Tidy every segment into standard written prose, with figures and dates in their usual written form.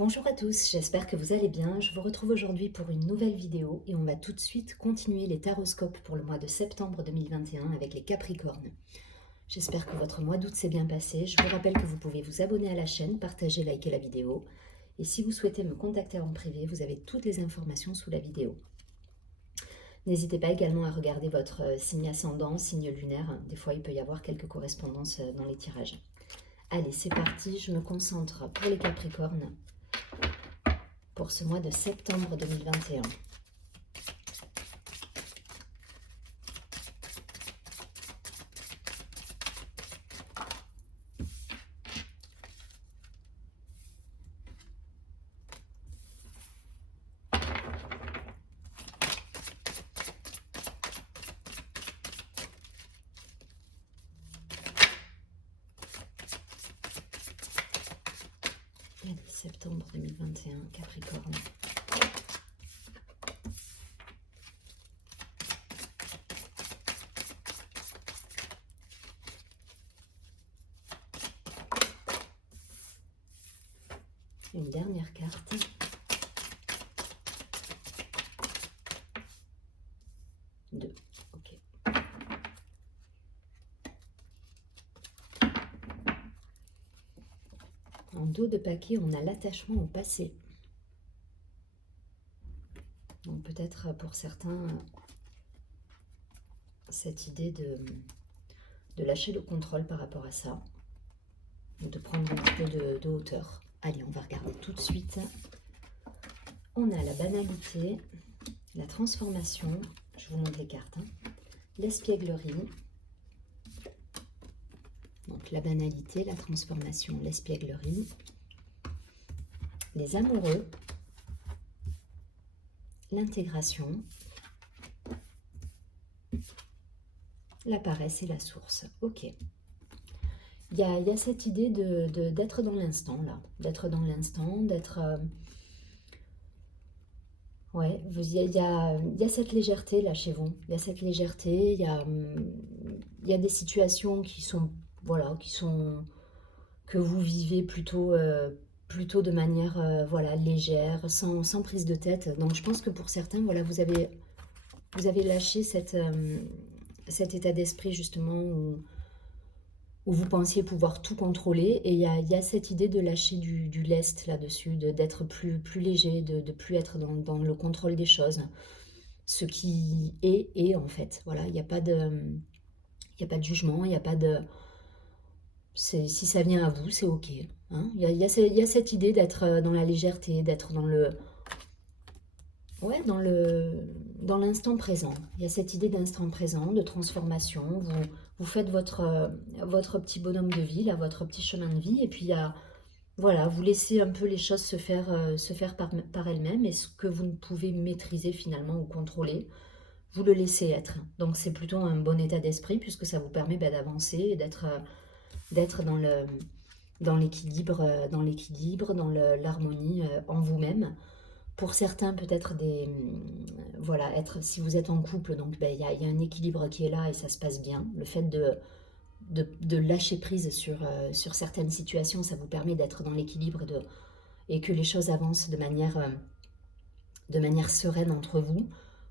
Bonjour à tous, j'espère que vous allez bien. Je vous retrouve aujourd'hui pour une nouvelle vidéo et on va tout de suite continuer les taroscopes pour le mois de septembre 2021 avec les Capricornes. J'espère que votre mois d'août s'est bien passé. Je vous rappelle que vous pouvez vous abonner à la chaîne, partager, liker la vidéo. Et si vous souhaitez me contacter en privé, vous avez toutes les informations sous la vidéo. N'hésitez pas également à regarder votre signe ascendant, signe lunaire. Des fois, il peut y avoir quelques correspondances dans les tirages. Allez, c'est parti, je me concentre pour les Capricornes pour ce mois de septembre 2021. Allez, septembre 2021, Capricorne. Une dernière carte. Deux. Ok. En dos de paquet, on a l'attachement au passé. Donc peut-être pour certains, cette idée de lâcher le contrôle par rapport à ça, ou de prendre un petit peu de hauteur. Allez, on va regarder tout de suite. On a la banalité, la transformation, je vous montre les cartes, l'espièglerie, donc la banalité, la transformation, l'espièglerie, les amoureux, l'intégration, la paresse et la source. Ok. Il y a cette idée d'être dans l'instant, là. D'être dans l'instant, d'être... ouais, il y a cette légèreté, là, chez vous. Il y a cette légèreté, il y a des situations qui sont... Voilà, que vous vivez plutôt, plutôt de manière voilà, légère, sans prise de tête. Donc je pense que pour certains, voilà, vous avez lâché cet état d'esprit justement où vous pensiez pouvoir tout contrôler. Et il y a cette idée de lâcher du lest là-dessus, d'être plus léger, de plus être dans le contrôle des choses. Ce qui est en fait. Voilà, il n'y a pas de jugement, il n'y a pas de... Si ça vient à vous, c'est ok. Hein. Il y a cette idée d'être dans la légèreté, d'être dans le... Ouais, dans l'instant présent. Il y a cette idée d'instant présent, de transformation. Vous faites votre petit bonhomme de vie, là, votre petit chemin de vie. Et puis, il y a, voilà, vous laissez un peu les choses se faire par elles-mêmes. Et ce que vous ne pouvez maîtriser finalement ou contrôler, vous le laissez être. Donc, c'est plutôt un bon état d'esprit puisque ça vous permet d'avancer et d'être dans l'équilibre, dans l'harmonie en vous-même. Pour certains, peut-être voilà, si vous êtes en couple, donc il y a un équilibre qui est là et ça se passe bien. Le fait de lâcher prise sur certaines situations, ça vous permet d'être dans l'équilibre et que les choses avancent de manière sereine entre vous.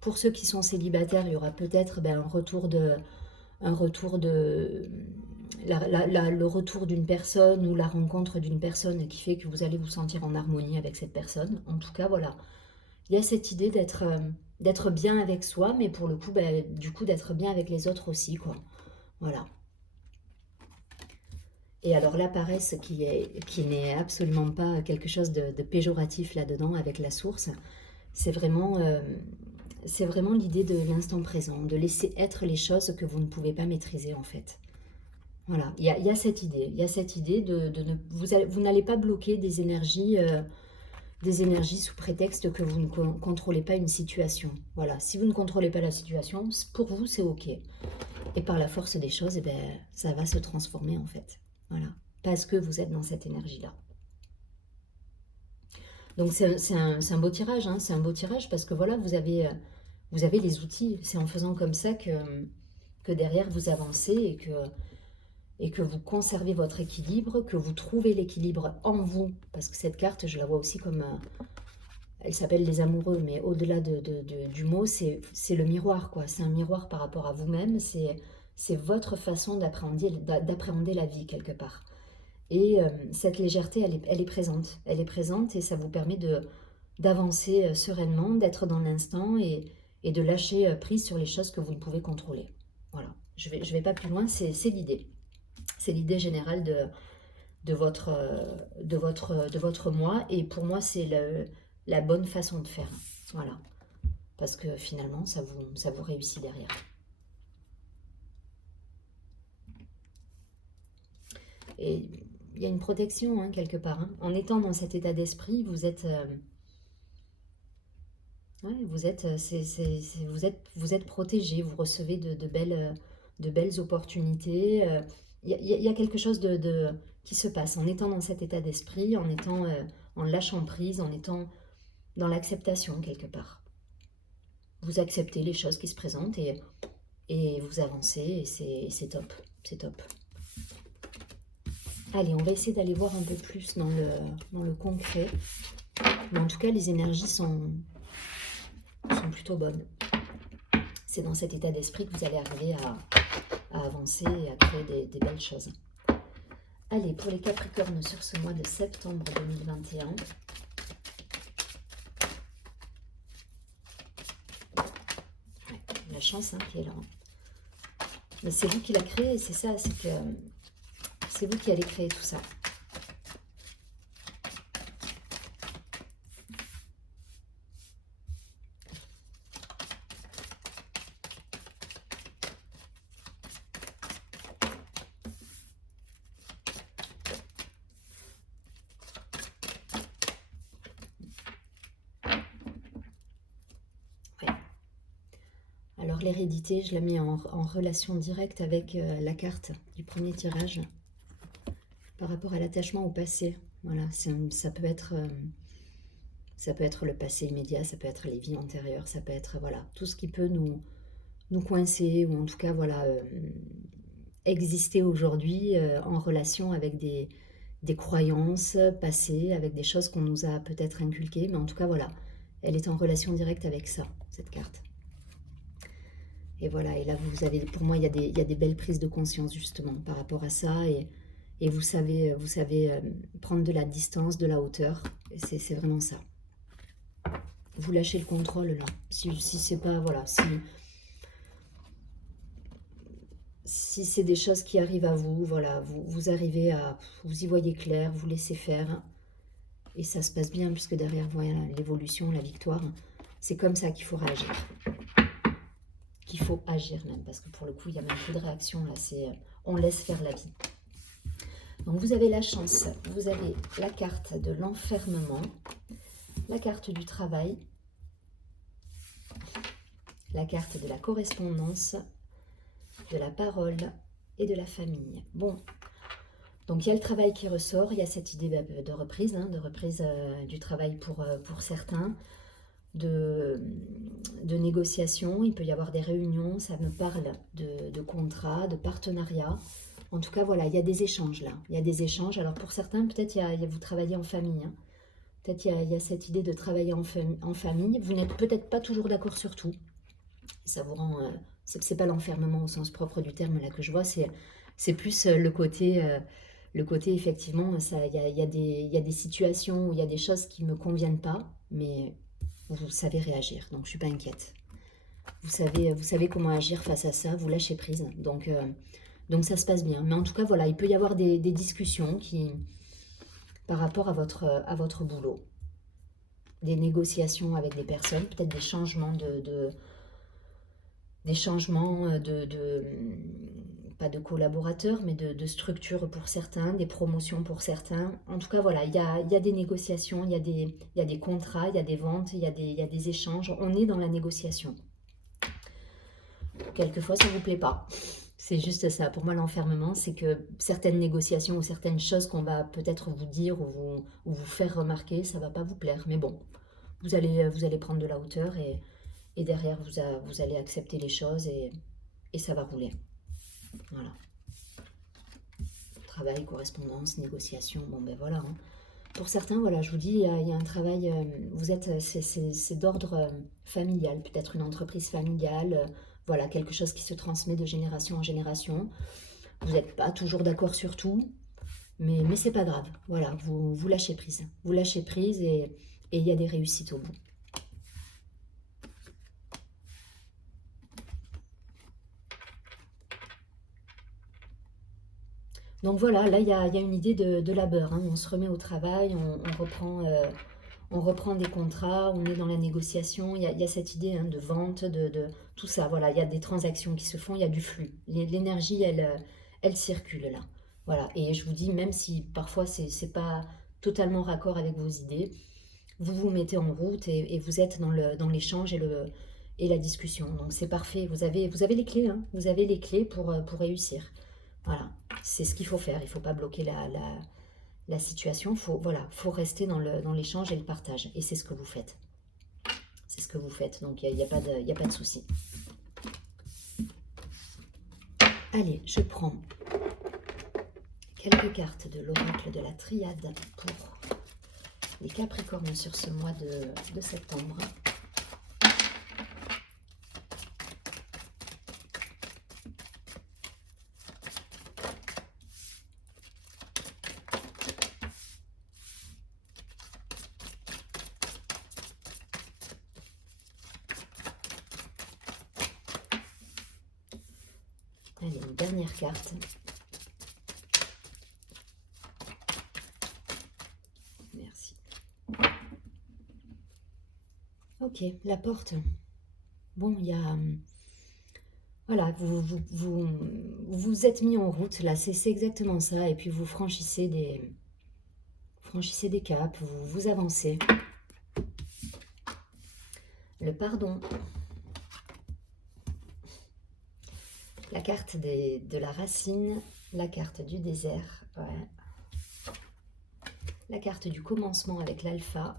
Pour ceux qui sont célibataires, il y aura peut-être un retour de le retour d'une personne ou la rencontre d'une personne qui fait que vous allez vous sentir en harmonie avec cette personne. En tout cas, voilà. Il y a cette idée d'être bien avec soi, mais pour le coup, du coup, d'être bien avec les autres aussi, quoi. Voilà. Et alors la paresse qui n'est absolument pas quelque chose de péjoratif là-dedans avec la source, c'est vraiment l'idée de l'instant présent, de laisser être les choses que vous ne pouvez pas maîtriser en fait. Voilà, il y a cette idée vous n'allez pas bloquer des énergies sous prétexte que vous ne contrôlez pas une situation. Voilà, si vous ne contrôlez pas la situation, pour vous c'est ok. Et par la force des choses, eh ben, ça va se transformer en fait. Voilà, parce que vous êtes dans cette énergie-là. Donc c'est un beau tirage, hein, c'est un beau tirage parce que voilà, vous avez les outils. C'est en faisant comme ça que derrière vous avancez et que vous conservez votre équilibre, que vous trouvez l'équilibre en vous, parce que cette carte, je la vois aussi comme... elle s'appelle les amoureux, mais au-delà du mot, c'est le miroir, quoi. C'est un miroir par rapport à vous-même, c'est votre façon d'appréhender la vie, quelque part. Et cette légèreté, elle est présente. Elle est présente et ça vous permet d'avancer sereinement, d'être dans l'instant et de lâcher prise sur les choses que vous ne pouvez contrôler. Voilà, je vais pas plus loin, c'est l'idée. C'est l'idée générale de votre moi. Et pour moi, c'est la bonne façon de faire. Voilà. Parce que finalement, ça vous réussit derrière. Et il y a une protection, hein, quelque part. Hein. En étant dans cet état d'esprit, vous êtes... ouais, vous êtes protégé, vous recevez de belles opportunités. Il y a quelque chose qui se passe en étant dans cet état d'esprit, en lâchant prise, en étant dans l'acceptation quelque part. Vous acceptez les choses qui se présentent et vous avancez et c'est top, c'est top. Allez, on va essayer d'aller voir un peu plus dans le concret. Mais en tout cas, les énergies sont plutôt bonnes. C'est dans cet état d'esprit que vous allez arriver à avancer et à créer des belles choses. Allez, pour les Capricornes sur ce mois de septembre 2021. Ouais, la chance, hein, qui est là. Mais c'est vous qui l'a créé, c'est ça, c'est que c'est vous qui allez créer tout ça. Alors l'hérédité, je la mets en relation directe avec la carte du premier tirage par rapport à l'attachement au passé. Voilà, ça peut être le passé immédiat, ça peut être les vies antérieures, ça peut être voilà tout ce qui peut nous coincer ou en tout cas voilà exister aujourd'hui en relation avec des croyances passées, avec des choses qu'on nous a peut-être inculquées, mais en tout cas voilà, elle est en relation directe avec ça, cette carte. Et voilà, et là, vous avez, pour moi, il y a des belles prises de conscience, justement, par rapport à ça. Et vous savez prendre de la distance, de la hauteur. C'est vraiment ça. Vous lâchez le contrôle, là. Si c'est pas, voilà, si c'est des choses qui arrivent à vous, voilà, vous arrivez à, vous y voyez clair, vous laissez faire. Et ça se passe bien, puisque derrière, voilà, l'évolution, la victoire, c'est comme ça qu'il faut réagir. Qu'il faut agir même, parce que pour le coup, il n'y a même plus de réaction, là, c'est on laisse faire la vie. Donc vous avez la chance, vous avez la carte de l'enfermement, la carte du travail, la carte de la correspondance, de la parole et de la famille. Bon, donc il y a le travail qui ressort, il y a cette idée de reprise, hein, du travail pour certains, de négociations, il peut y avoir des réunions, ça me parle de contrats, de partenariats. En tout cas, voilà, il y a des échanges là. Il y a des échanges. Alors pour certains, peut-être vous travaillez en famille. Hein. Peut-être il y a cette idée de travailler en famille. Vous n'êtes peut-être pas toujours d'accord sur tout. Ça vous rend... c'est pas l'enfermement au sens propre du terme là que je vois. C'est plus le côté effectivement, il y a des situations où il y a des choses qui ne me conviennent pas, mais vous savez réagir, donc je ne suis pas inquiète. Vous savez comment agir face à ça, vous lâchez prise, donc ça se passe bien. Mais en tout cas, voilà, il peut y avoir des discussions par rapport à votre boulot. Des négociations avec des personnes, peut-être des changements pas de collaborateurs, mais de structure pour certains, des promotions pour certains. En tout cas, voilà, il y a des négociations, il y a des contrats, il y a des ventes, il y a des échanges. On est dans la négociation. Quelquefois, ça ne vous plaît pas. C'est juste ça. Pour moi, l'enfermement, c'est que certaines négociations ou certaines choses qu'on va peut-être vous dire ou vous faire remarquer, ça ne va pas vous plaire. Mais bon, vous allez prendre de la hauteur et derrière, vous allez accepter les choses et ça va rouler. Voilà. travail, correspondance, négociation, bon ben voilà. Hein. Pour certains, voilà, je vous dis, il y a un travail, vous êtes, c'est d'ordre familial, peut-être une entreprise familiale, voilà, quelque chose qui se transmet de génération en génération. Vous n'êtes pas toujours d'accord sur tout, mais c'est pas grave. Voilà, vous lâchez prise. Vous lâchez prise et il y a des réussites au bout. Donc voilà, là, il y a une idée de labeur. Hein. On se remet au travail, on reprend des contrats, on est dans la négociation. Il y a cette idée hein, de vente, de tout ça. Voilà, il y a des transactions qui se font, il y a du flux. L'énergie, elle circule là. Voilà, et je vous dis, même si parfois c'est pas totalement raccord avec vos idées, vous vous mettez en route et vous êtes dans l'échange et la discussion. Donc c'est parfait, vous avez les clés, hein. Vous avez les clés pour réussir. Voilà, c'est ce qu'il faut faire, il ne faut pas bloquer la situation, voilà, faut rester dans l'échange et le partage. Et c'est ce que vous faites. C'est ce que vous faites, donc il n'y a pas de souci. Allez, je prends quelques cartes de l'oracle de la triade pour les Capricornes sur ce mois de septembre. Allez, une dernière carte. Merci. Ok, la porte. Bon, il y a... Voilà, vous êtes mis en route, là, c'est exactement ça. Et puis vous franchissez des caps, vous avancez. Le pardon. La carte de la racine, la carte du désert, ouais. La carte du commencement avec l'alpha,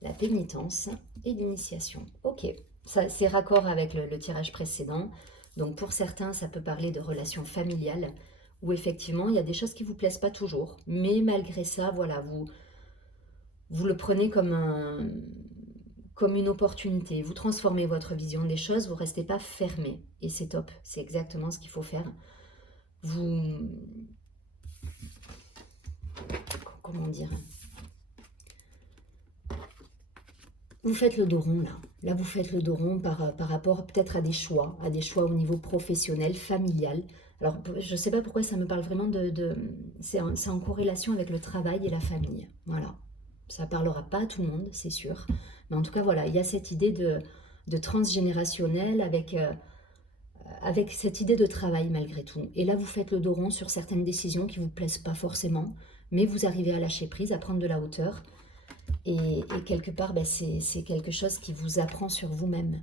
la pénitence et l'initiation. Ok, c'est raccord avec le tirage précédent. Donc pour certains, ça peut parler de relations familiales, où effectivement, il y a des choses qui ne vous plaisent pas toujours. Mais malgré ça, voilà, vous le prenez comme une opportunité. Vous transformez votre vision des choses, vous ne restez pas fermé. Et c'est top, c'est exactement ce qu'il faut faire. Comment dire? Vous faites le dos rond là. Là, vous faites le dos rond par rapport peut-être à des choix au niveau professionnel, familial. Alors, je ne sais pas pourquoi ça me parle vraiment c'est en corrélation avec le travail et la famille. Voilà. Ça ne parlera pas à tout le monde, c'est sûr. Mais en tout cas, voilà, il y a cette idée de transgénérationnel avec cette idée de travail malgré tout. Et là, vous faites le dos rond sur certaines décisions qui ne vous plaisent pas forcément, mais vous arrivez à lâcher prise, à prendre de la hauteur. Et quelque part, ben, c'est quelque chose qui vous apprend sur vous-même.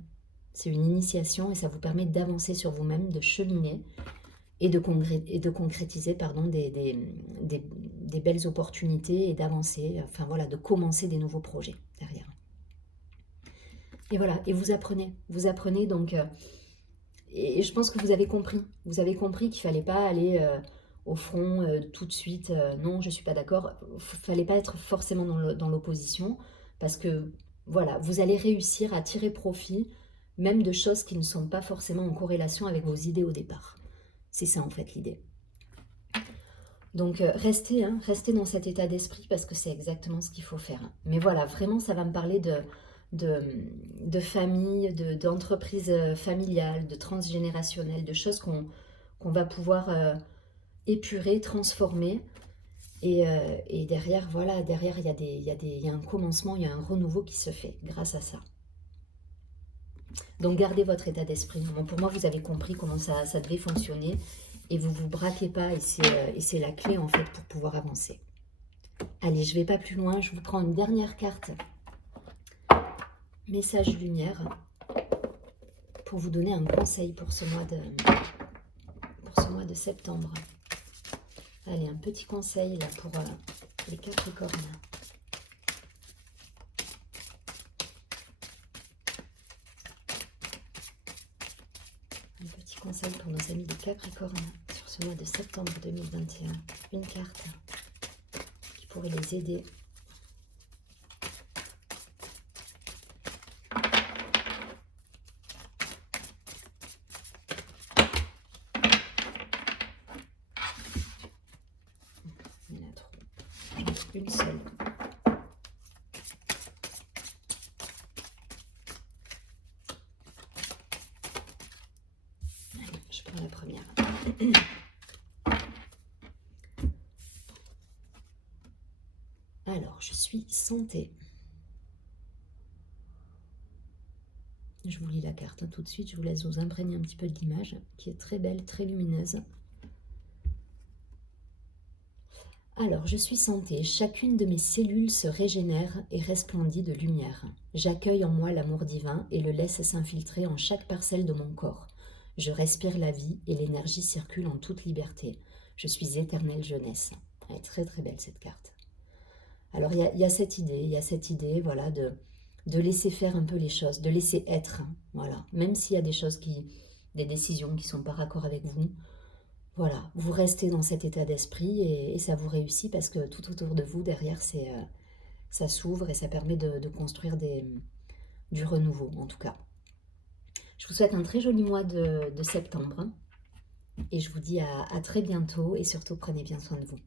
C'est une initiation et ça vous permet d'avancer sur vous-même, de cheminer et de concrétiser pardon, des belles opportunités et d'avancer, enfin voilà, de commencer des nouveaux projets derrière. Et voilà, et vous apprenez donc... et je pense que vous avez compris qu'il ne fallait pas aller au front tout de suite. Non, je ne suis pas d'accord. Il ne fallait pas être forcément dans l'opposition parce que voilà, vous allez réussir à tirer profit même de choses qui ne sont pas forcément en corrélation avec vos idées au départ. C'est ça en fait l'idée. Donc restez dans cet état d'esprit parce que c'est exactement ce qu'il faut faire. Mais voilà, vraiment ça va me parler de famille, d'entreprise familiale, de transgénérationnelle, de choses qu'on va pouvoir épurer, transformer. Et derrière, voilà, derrière il y a un commencement, il y a un renouveau qui se fait grâce à ça. Donc gardez votre état d'esprit. Bon, pour moi, vous avez compris comment ça devait fonctionner. Et vous ne vous braquez pas. Et c'est la clé, en fait, pour pouvoir avancer. Allez, je ne vais pas plus loin. Je vous prends une dernière carte. Message lumière. Pour vous donner un conseil pour ce mois de septembre. Allez, un petit conseil là pour les Capricornes. Un petit conseil pour nos amis des Capricornes sur ce mois de septembre 2021, une carte qui pourrait les aider. Il y en a trop. J'en ai une seule. Allez, je prends la première. Alors, je suis santé. Je vous lis la carte tout de suite, je vous laisse vous imprégner un petit peu de l'image, qui est très belle, très lumineuse. Alors, je suis santé, chacune de mes cellules se régénère et resplendit de lumière. J'accueille en moi l'amour divin et le laisse s'infiltrer en chaque parcelle de mon corps. Je respire la vie et l'énergie circule en toute liberté. Je suis éternelle jeunesse. Elle est très très belle cette carte. Alors, il y a cette idée, voilà, de laisser faire un peu les choses, de laisser être, hein, voilà. Même s'il y a des choses des décisions qui ne sont pas raccord avec vous, voilà, vous restez dans cet état d'esprit et ça vous réussit parce que tout autour de vous, derrière, ça s'ouvre et ça permet de construire du renouveau, en tout cas. Je vous souhaite un très joli mois de septembre et je vous dis à très bientôt et surtout prenez bien soin de vous.